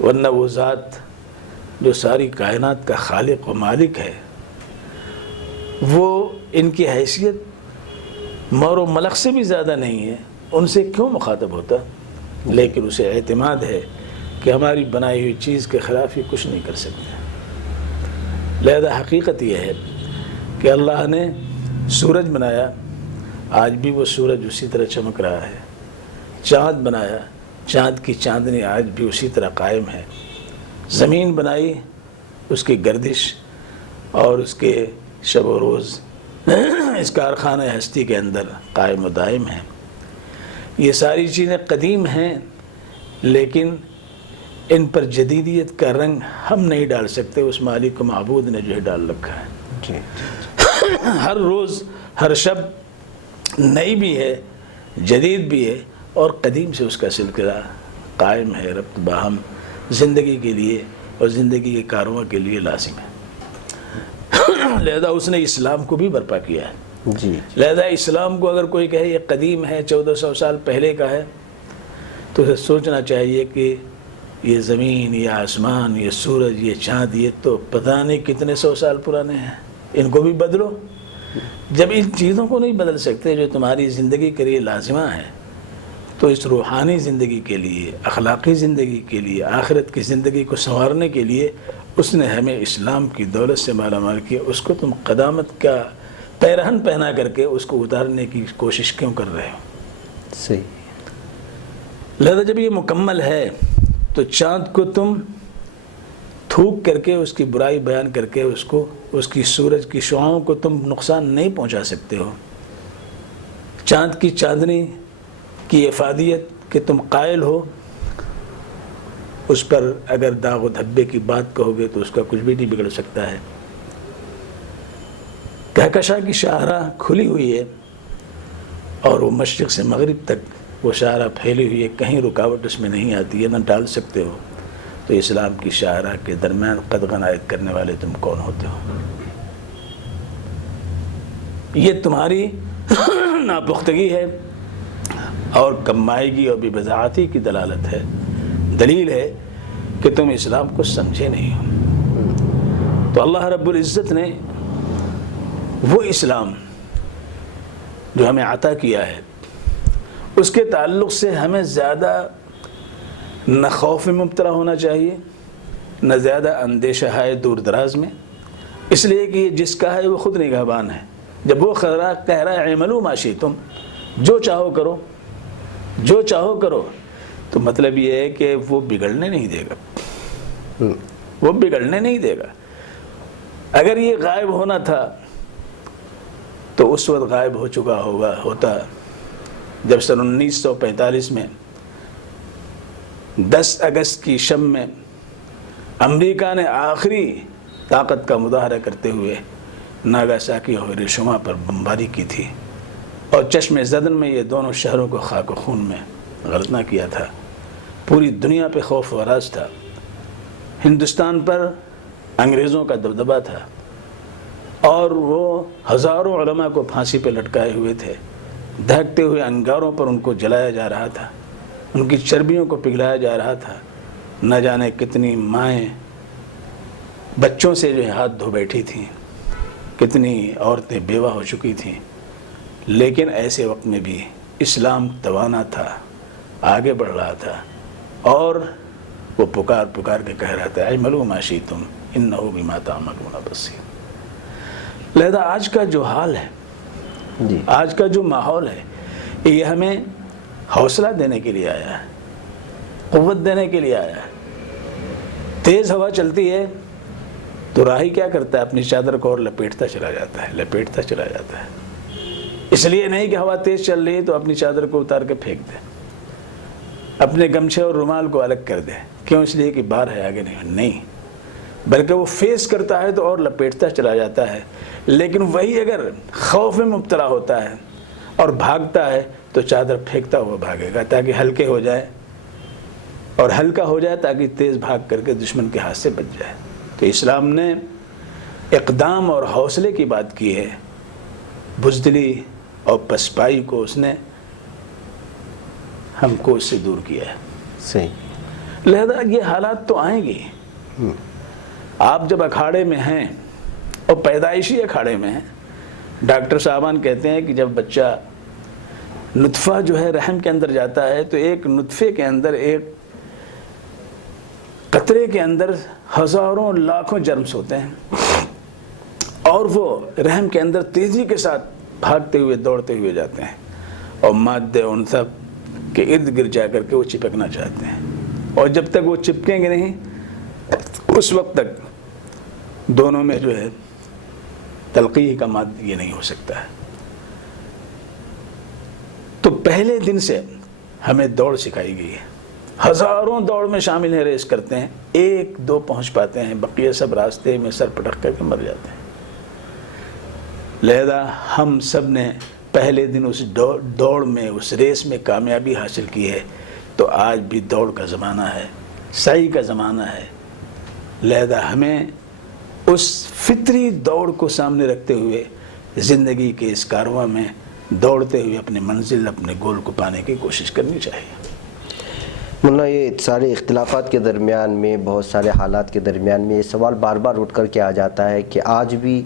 ورنہ وہ ذات جو ساری کائنات کا خالق و مالک ہے وہ ان کی حیثیت مور و ملک سے بھی زیادہ نہیں ہے، ان سے کیوں مخاطب ہوتا؟ لیکن اسے اعتماد ہے کہ ہماری بنائی ہوئی چیز کے خلاف ہی کچھ نہیں کر سکتے۔ لہذا حقیقت یہ ہے کہ اللہ نے سورج بنایا، آج بھی وہ سورج اسی طرح چمک رہا ہے، چاند بنایا، چاند کی چاندنی آج بھی اسی طرح قائم ہے، زمین بنائی، اس کی گردش اور اس کے شب و روز اس کارخانہ ہستی کے اندر قائم و دائم ہے۔ یہ ساری چیزیں قدیم ہیں، لیکن ان پر جدیدیت کا رنگ ہم نہیں ڈال سکتے، اس مالک و معبود نے جو ہے ڈال رکھا ہے۔ ہر روز ہر شب نئی بھی ہے، جدید بھی ہے، اور قدیم سے اس کا سلسلہ قائم ہے، ربط باہم زندگی کے لیے اور زندگی کے کارواں کے لیے لازم ہے۔ لہذا اس نے اسلام کو بھی برپا کیا ہے۔ جی، لہذا اسلام کو اگر کوئی کہے یہ قدیم ہے، 1400 سال پہلے کا ہے، تو اسے سوچنا چاہیے کہ یہ زمین، یہ آسمان، یہ سورج، یہ چاند، یہ تو پتہ نہیں کتنے 100 سال پرانے ہیں، ان کو بھی بدلو۔ جب ان چیزوں کو نہیں بدل سکتے جو تمہاری زندگی کے لیے لازمہ ہیں، تو اس روحانی زندگی کے لیے، اخلاقی زندگی کے لیے، آخرت کی زندگی کو سنوارنے کے لیے اس نے ہمیں اسلام کی دولت سے مالا مال کیا، اس کو تم قدامت کا پیرہن پہنا کر کے اس کو اتارنے کی کوشش کیوں کر رہے ہو؟ صحیح۔ لہذا جب یہ مکمل ہے تو چاند کو تم تھوک کر کے، اس کی برائی بیان کر کے، اس کی سورج کی شعاؤں کو تم نقصان نہیں پہنچا سکتے ہو۔ چاند کی چاندنی کی افادیت کہ تم قائل ہو، اس پر اگر داغ و دھبے کی بات کہو گے تو اس کا کچھ بھی نہیں بگڑ سکتا ہے۔ کہکشاں کی شاہراہ کھلی ہوئی ہے اور وہ مشرق سے مغرب تک وہ شاہراہ پھیلی ہوئی ہے، کہیں رکاوٹ اس میں نہیں آتی ہے، نہ ڈال سکتے ہو، تو اسلام کی شاہراہ کے درمیان قدغن عائد کرنے والے تم کون ہوتے ہو؟ یہ تمہاری ناپختگی ہے اور کمائیگی اور بے بضاعتی کی دلالت ہے، دلیل ہے کہ تم اسلام کو سمجھے نہیں ہو۔ تو اللہ رب العزت نے وہ اسلام جو ہمیں عطا کیا ہے، اس کے تعلق سے ہمیں زیادہ نہ خوف میں مبتلا ہونا چاہیے، نہ زیادہ اندیشہ ہے دور دراز میں، اس لیے کہ یہ جس کا ہے وہ خود نگہبان ہے۔ جب وہ کہہ رہا ہے اعملوا ما شئتم، جو چاہو کرو، جو چاہو کرو، تو مطلب یہ ہے کہ وہ بگڑنے نہیں دے گا، وہ بگڑنے نہیں دے گا۔ اگر یہ غائب ہونا تھا تو اس وقت غائب ہو چکا ہوتا جب سن 1945 میں 10 اگست کی شب میں امریکہ نے آخری طاقت کا مظاہرہ کرتے ہوئے ناگاساکی اور ہیروشیما پر بمباری کی تھی، اور چشم زدن میں یہ دونوں شہروں کو خاک و خون میں غرقنا کیا تھا۔ پوری دنیا پہ خوف و ہراس تھا، ہندوستان پر انگریزوں کا دبدبہ تھا، اور وہ ہزاروں علماء کو پھانسی پہ لٹکائے ہوئے تھے، دہکتے ہوئے انگاروں پر ان کو جلایا جا رہا تھا، ان کی چربیوں کو پگھلایا جا رہا تھا۔ نہ جانے کتنی مائیں بچوں سے جو ہے ہاتھ دھو بیٹھی تھیں، کتنی عورتیں بیوہ ہو چکی تھیں، لیکن ایسے وقت میں بھی اسلام توانا تھا، آگے بڑھ رہا تھا، اور وہ پکار کے کہہ رہا تھا اعملوا ما شئتم انہ بما تعملون بصیر۔ لہذا آج کا جو حال ہے، جی، آج کا جو ماحول ہے، یہ ہمیں حوصلہ دینے کے لیے آیا ہے، قوت دینے کے لیے آیا ہے۔ تیز ہوا چلتی ہے تو راہی کیا کرتا ہے؟ اپنی چادر کو اور لپیٹتا چلا جاتا ہے، اس لیے نہیں کہ ہوا تیز چل رہی ہے تو اپنی چادر کو اتار کے پھینک دے، اپنے گمچھے اور رومال کو الگ کر دے، کیوں؟ اس لیے کہ بار ہے آگے نہیں، بلکہ وہ فیس کرتا ہے تو اور لپیٹتا چلا جاتا ہے۔ لیکن وہی اگر خوف میں مبتلا ہوتا ہے اور بھاگتا ہے تو چادر پھینکتا ہوا بھاگے گا تاکہ ہلکے ہو جائے، اور ہلکا ہو جائے تاکہ تیز بھاگ کر کے دشمن کے ہاتھ سے بچ جائے۔ تو اسلام نے اقدام اور حوصلے کی بات کی ہے، بزدلی اور پسپائی کو اس نے ہم کو اس سے دور کیا ہے۔ صحیح۔ لہذا یہ حالات تو آئیں گے. آپ جب اکھاڑے میں ہیں اور پیدائشی اکھاڑے میں ہیں، ڈاکٹر صاحبان کہتے ہیں کہ جب بچہ نطفہ جو ہے رحم کے اندر جاتا ہے تو ایک نطفے کے اندر، ایک قطرے کے اندر ہزاروں لاکھوں جرمز ہوتے ہیں، اور وہ رحم کے اندر تیزی کے ساتھ بھاگتے ہوئے دوڑتے ہوئے جاتے ہیں اور مادہ انثى کے ارد گرد جا کر کے وہ چپکنا چاہتے ہیں، اور جب تک وہ چپکیں گے نہیں اس وقت تک دونوں میں جو ہے تلقیح کا مادہ یہ نہیں ہو سکتا ہے. تو پہلے دن سے ہمیں دوڑ سکھائی گئی ہے. ہزاروں دوڑ میں شامل ہیں، ریس کرتے ہیں، ایک دو پہنچ پاتے ہیں، بقیہ سب راستے میں سر پٹک کر کے مر جاتے ہیں. لہذا ہم سب نے پہلے دن اس دوڑ میں، اس ریس میں کامیابی حاصل کی ہے. تو آج بھی دوڑ کا زمانہ ہے، سعی کا زمانہ ہے. لہذا ہمیں اس فطری دوڑ کو سامنے رکھتے ہوئے زندگی کے اس کارواں میں دوڑتے ہوئے اپنی منزل، اپنے گول کو پانے کی کوشش کرنی چاہیے. مولانا، یہ سارے اختلافات کے درمیان میں، بہت سارے حالات کے درمیان میں یہ سوال بار بار اٹھ کر کے آ جاتا ہے کہ آج بھی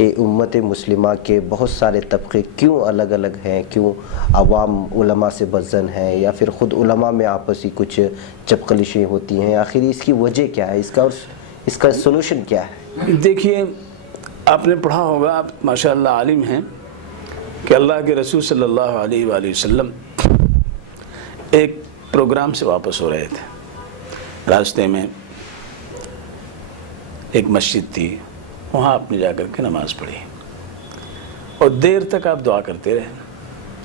امت مسلمہ کے بہت سارے طبقے کیوں الگ الگ ہیں؟ کیوں عوام علماء سے بدظن ہیں، یا پھر خود علماء میں آپسی کچھ چپقلشیں ہوتی ہیں؟ آخر اس کی وجہ کیا ہے؟ اس کا سولوشن کیا ہے؟ دیکھیے، آپ نے پڑھا ہوگا، آپ ماشاءاللہ عالم ہیں، کہ اللہ کے رسول صلی اللہ علیہ وآلہ وسلم ایک پروگرام سے واپس ہو رہے تھے. راستے میں ایک مسجد تھی، وہاں آپ نے جا کر کے نماز پڑھی اور دیر تک آپ دعا کرتے رہے.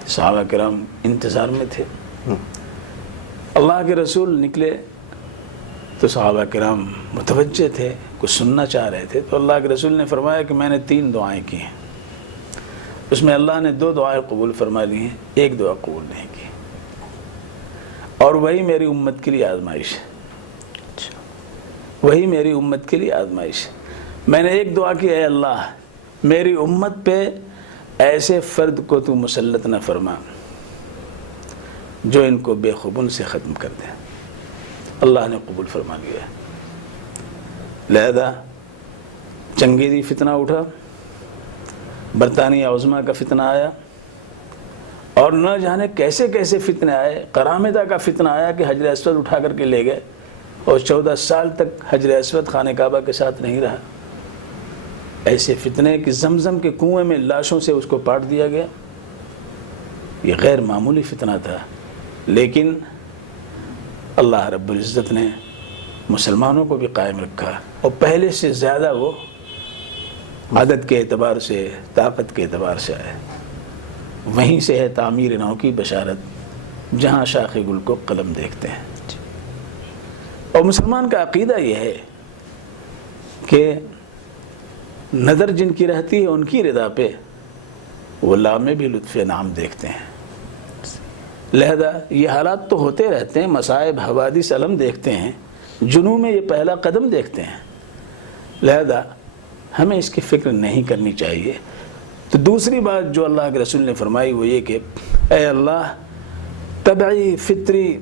صحابہ کرام انتظار میں تھے. اللہ کے رسول نکلے تو صحابہ کرام متوجہ تھے، کچھ سننا چاہ رہے تھے. تو اللہ کے رسول نے فرمایا کہ میں نے 3 دعائیں کی ہیں، اس میں اللہ نے 2 دعائیں قبول فرما لی ہیں، 1 دعا قبول نہیں کی، اور وہی میری امت کے لیے آزمائش ہے. وہی میری امت کے لیے آزمائش ہے. میں نے 1 دعا کی، اے اللہ میری امت پہ ایسے فرد کو تو مسلط نہ فرما جو ان کو بے خبن سے ختم کر دے. اللہ نے قبول فرما لیا. لہذا چنگیزی فتنہ اٹھا، برطانیہ عظمیٰ کا فتنہ آیا، اور نہ جانے کیسے کیسے فتنے آئے. قرامدہ کا فتنہ آیا کہ حجر اسود اٹھا کر کے لے گئے، اور 14 سال تک حجر اسود خانہ کعبہ کے ساتھ نہیں رہا. ایسے فتنے کہ زمزم کے کنویں میں لاشوں سے اس کو پاٹ دیا گیا. یہ غیر معمولی فتنہ تھا، لیکن اللہ رب العزت نے مسلمانوں کو بھی قائم رکھا، اور پہلے سے زیادہ وہ عدد کے اعتبار سے، طاقت کے اعتبار سے آئے. وہیں سے ہے تعمیر نو کی بشارت، جہاں شاخ گل کو قلم دیکھتے ہیں. اور مسلمان کا عقیدہ یہ ہے کہ نظر جن کی رہتی ہے ان کی رضا پہ وہ لامے بھی لطف نام دیکھتے ہیں. لہذا یہ حالات تو ہوتے رہتے ہیں، مصائب حوادث علم دیکھتے ہیں، جنوں میں یہ پہلا قدم دیکھتے ہیں. لہذا ہمیں اس کی فکر نہیں کرنی چاہیے. تو دوسری بات جو اللہ کے رسول نے فرمائی وہ یہ کہ اے اللہ طبعی فطری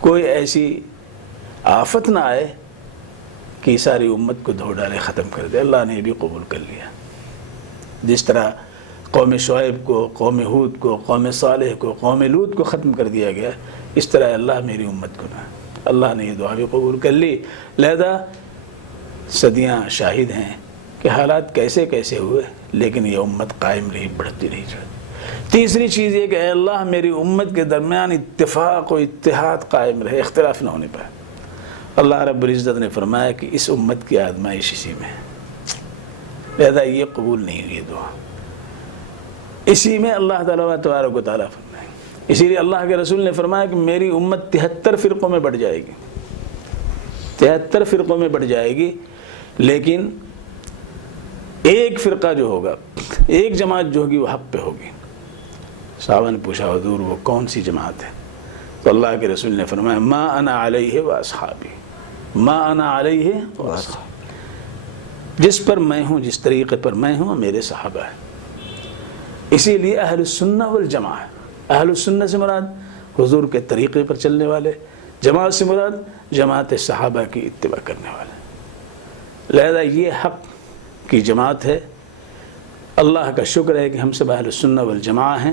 کوئی ایسی آفت نہ آئے کہ ساری امت کو دھو ڈالے، ختم کر دے. اللہ نے یہ بھی قبول کر لیا. جس طرح قوم شعیب کو، قوم ہود کو، قوم صالح کو، قوم لوط کو ختم کر دیا گیا، اس طرح اللہ میری امت کو نہ. اللہ نے یہ دعا بھی قبول کر لی. لہذا صدیاں شاہد ہیں کہ حالات کیسے کیسے ہوئے، لیکن یہ امت قائم رہی، بڑھتی رہی. تیسری چیز یہ کہ اے اللہ میری امت کے درمیان اتفاق و اتحاد قائم رہے، اختلاف نہ ہونے پائے. اللہ رب العزت نے فرمایا کہ اس امت کی آزمائش اسی میں ہے. لہذا یہ قبول نہیں ہوئی دعا. اسی میں اللہ تعالیٰ تبارک و تعالیٰ فرمائے. اسی لیے اللہ کے رسول نے فرمایا کہ میری امت 73 فرقوں میں بڑھ جائے گی، 73 فرقوں میں بڑھ جائے گی، لیکن ایک فرقہ جو ہوگا، ایک جماعت جو ہوگی وہ حق پہ ہوگی. صحابہ نے پوچھا حضور وہ کون سی جماعت ہے؟ تو اللہ کے رسول نے فرمایا ما انا علیہ و اصحابی، ما انا علیہ و اصحابی، جس پر میں ہوں، جس طریقے پر میں ہوں میرے صحابہ ہیں. اسی لیے اہل السنہ والجماعہ، اہل السنہ سے مراد حضور کے طریقے پر چلنے والے، جماعت سے مراد جماعت صحابہ کی اتباع کرنے والے، لہذا یہ حق کی جماعت ہے۔ اللہ کا شکر ہے کہ ہم سب اہل السنہ والجماعہ ہیں۔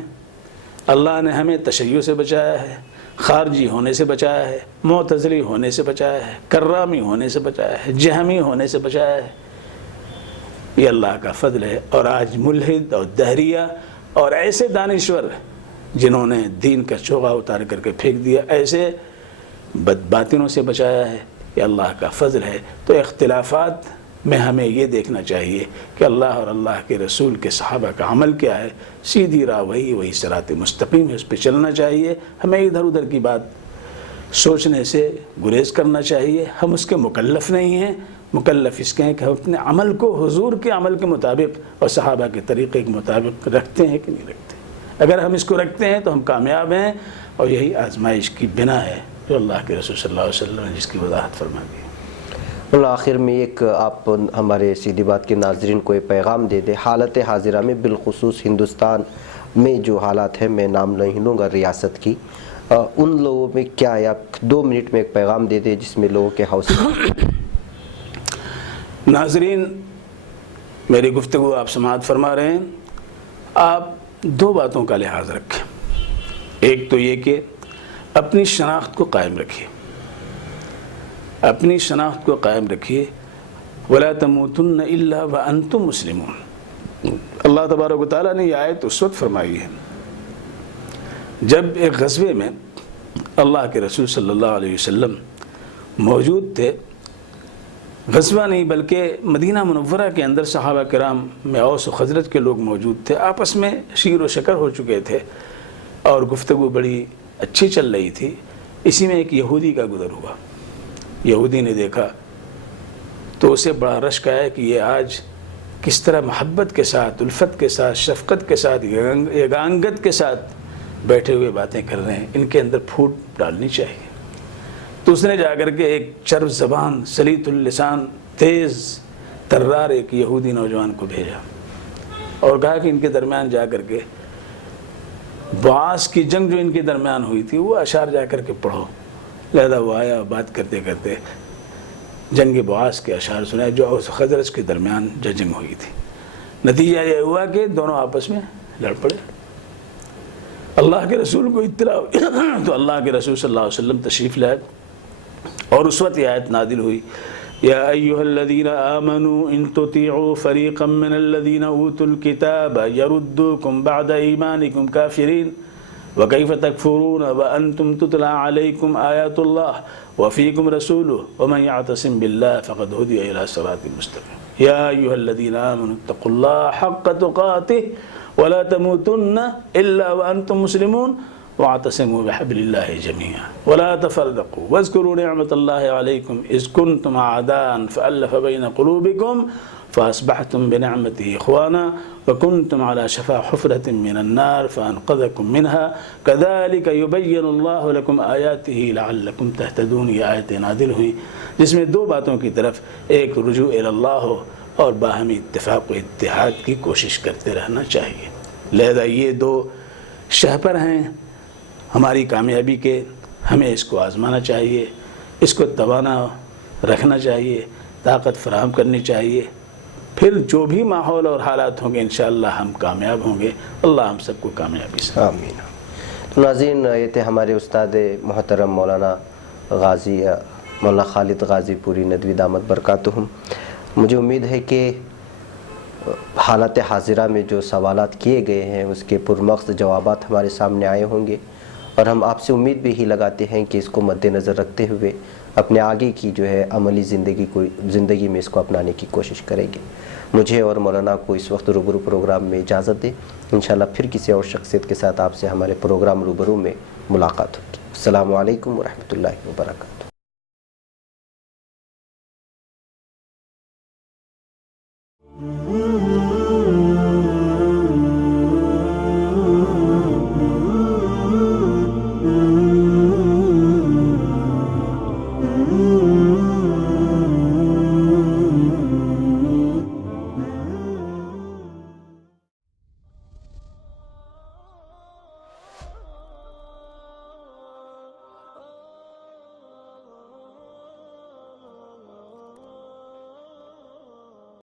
اللہ نے ہمیں تشیع سے بچایا ہے، خارجی ہونے سے بچایا ہے، معتزلی ہونے سے بچایا ہے، کرامی ہونے سے بچایا ہے، جہمی ہونے سے بچایا ہے۔ یہ اللہ کا فضل ہے۔ اور آج ملحد اور دہریہ اور ایسے دانشور جنہوں نے دین کا چوغا اتار کر کے پھینک دیا، ایسے بدباطنوں سے بچایا ہے، یہ اللہ کا فضل ہے۔ تو اختلافات میں ہمیں یہ دیکھنا چاہیے کہ اللہ اور اللہ کے رسول کے صحابہ کا عمل کیا ہے، سیدھی راہ وہی صراط مستقیم ہے، اس پہ چلنا چاہیے۔ ہمیں ادھر ادھر کی بات سوچنے سے گریز کرنا چاہیے۔ ہم اس کے مکلف نہیں ہیں، مکلف اس کے ہیں کہ ہم اپنے عمل کو حضور کے عمل کے مطابق اور صحابہ کے طریقے کے مطابق رکھتے ہیں کہ نہیں رکھتے۔ اگر ہم اس کو رکھتے ہیں تو ہم کامیاب ہیں، اور یہی آزمائش کی بنا ہے جو اللہ کے رسول صلی اللہ علیہ وسلم نے جس کی وضاحت فرما دی۔ آخر میں ایک آپ ہمارے سیدھی بات کے ناظرین کو ایک پیغام دے دیں، حالت حاضرہ میں بالخصوص ہندوستان میں جو حالات ہیں، میں نام نہیں لوں گا ریاست کی، ان لوگوں میں کیا ہے، آپ 2 منٹ میں ایک پیغام دے دیں جس میں لوگوں کے حوصلے۔ ناظرین، میری گفتگو آپ سماعت فرما رہے ہیں، آپ 2 باتوں کا لحاظ رکھیں۔ ایک تو یہ کہ اپنی شناخت کو قائم رکھیے، اپنی شناخت کو قائم رکھیے۔ وَلَا تَمُوتُنَّ إِلَّا وَأَنْتُمْ مُسْلِمُونَ۔ اللہ تبارک و تعالیٰ نے یہ آیت اس وقت فرمائی ہے جب ایک غزوے میں اللہ کے رسول صلی اللہ علیہ وسلم موجود تھے۔ غزوہ نہیں بلکہ مدینہ منورہ کے اندر صحابہ کرام میں اوس و خزرج کے لوگ موجود تھے، آپس میں شیر و شکر ہو چکے تھے اور گفتگو بڑی اچھی چل رہی تھی۔ اسی میں ایک یہودی کا گزر ہوا۔ یہودی نے دیکھا تو اسے بڑا رشک آیا کہ یہ آج کس طرح محبت کے ساتھ، الفت کے ساتھ، شفقت کے ساتھ، یگانگت کے ساتھ بیٹھے ہوئے باتیں کر رہے ہیں، ان کے اندر پھوٹ ڈالنی چاہیے۔ تو اس نے جا کر کے ایک چرب زبان، سلیط اللسان، تیز ترار ایک یہودی نوجوان کو بھیجا اور کہا کہ ان کے درمیان جا کر کے بعاث کی جنگ جو ان کے درمیان ہوئی تھی وہ اشعار جا کر کے پڑھو۔ لہذا وہ آیا، بات کرتے کرتے جنگ بعاث کے اشعار سنائے جو اوس و خزرج کے درمیان جو جنگ ہوئی تھی۔ نتیجہ یہ ہوا کہ دونوں آپس میں لڑ پڑے۔ اللہ کے رسول کو اطلاع ہوئی تو اللہ کے رسول صلی اللہ علیہ وسلم تشریف لائے اور اس وقت یہ آیت نازل ہوئی، یا ایھا الذین آمنوا ان تطیعوا فریقا من الذین اوتوا الکتاب یردوکم بعد ایمانکم کافرین وکیف تکفرون وانتم تتلی علیکم آیات اللہ وفیکم رسولہ ومن یعتصم باللہ فقد ہدی الی صراط مستقیم یا ایھا الذین آمنوا اتقوا اللہ حق تقاتہ ولا تموتن الا وانتم مسلمون واعتصموا بحبل اللہ جميعا ولا تفرقوا واذكروا نعمة الله عليكم إذ كنتم أعداء فألف بين قلوبكم فأصبحتم بنعمته إخوانا وكنتم على شفا حفرة من النار فأنقذكم منها كذلك يبين الله لكم آياته لعلكم تهتدون۔ یہ آیت نازل ہوئی جس میں 2 باتوں کی طرف ایک رجوع الی اللہ ہو اور باہمی اتفاق و اتحاد کی کوشش کرتے رہنا چاہیے۔ لہذا یہ 2 شہپر ہیں ہماری کامیابی کے، ہمیں اس کو آزمانا چاہیے، اس کو توانا رکھنا چاہیے، طاقت فراہم کرنی چاہیے، پھر جو بھی ماحول اور حالات ہوں گے انشاءاللہ ہم کامیاب ہوں گے۔ اللہ ہم سب کو کامیابی سے آمین۔ تو ناظرین، یہ تھے ہمارے استاد محترم مولانا غازی مولانا خالد غازی پوری ندوی دامت برکاتہم۔ مجھے امید ہے کہ حالت حاضرہ میں جو سوالات کیے گئے ہیں اس کے پرمغز جوابات ہمارے سامنے آئے ہوں گے، اور ہم آپ سے امید بھی ہی لگاتے ہیں کہ اس کو مد نظر رکھتے ہوئے اپنے آگے کی جو ہے عملی زندگی میں اس کو اپنانے کی کوشش کریں گے۔ مجھے اور مولانا کو اس وقت روبرو پروگرام میں اجازت دیں، انشاءاللہ پھر کسی اور شخصیت کے ساتھ آپ سے ہمارے پروگرام روبرو میں ملاقات ہوگی۔ السلام علیکم ورحمۃ اللہ وبرکاتہ۔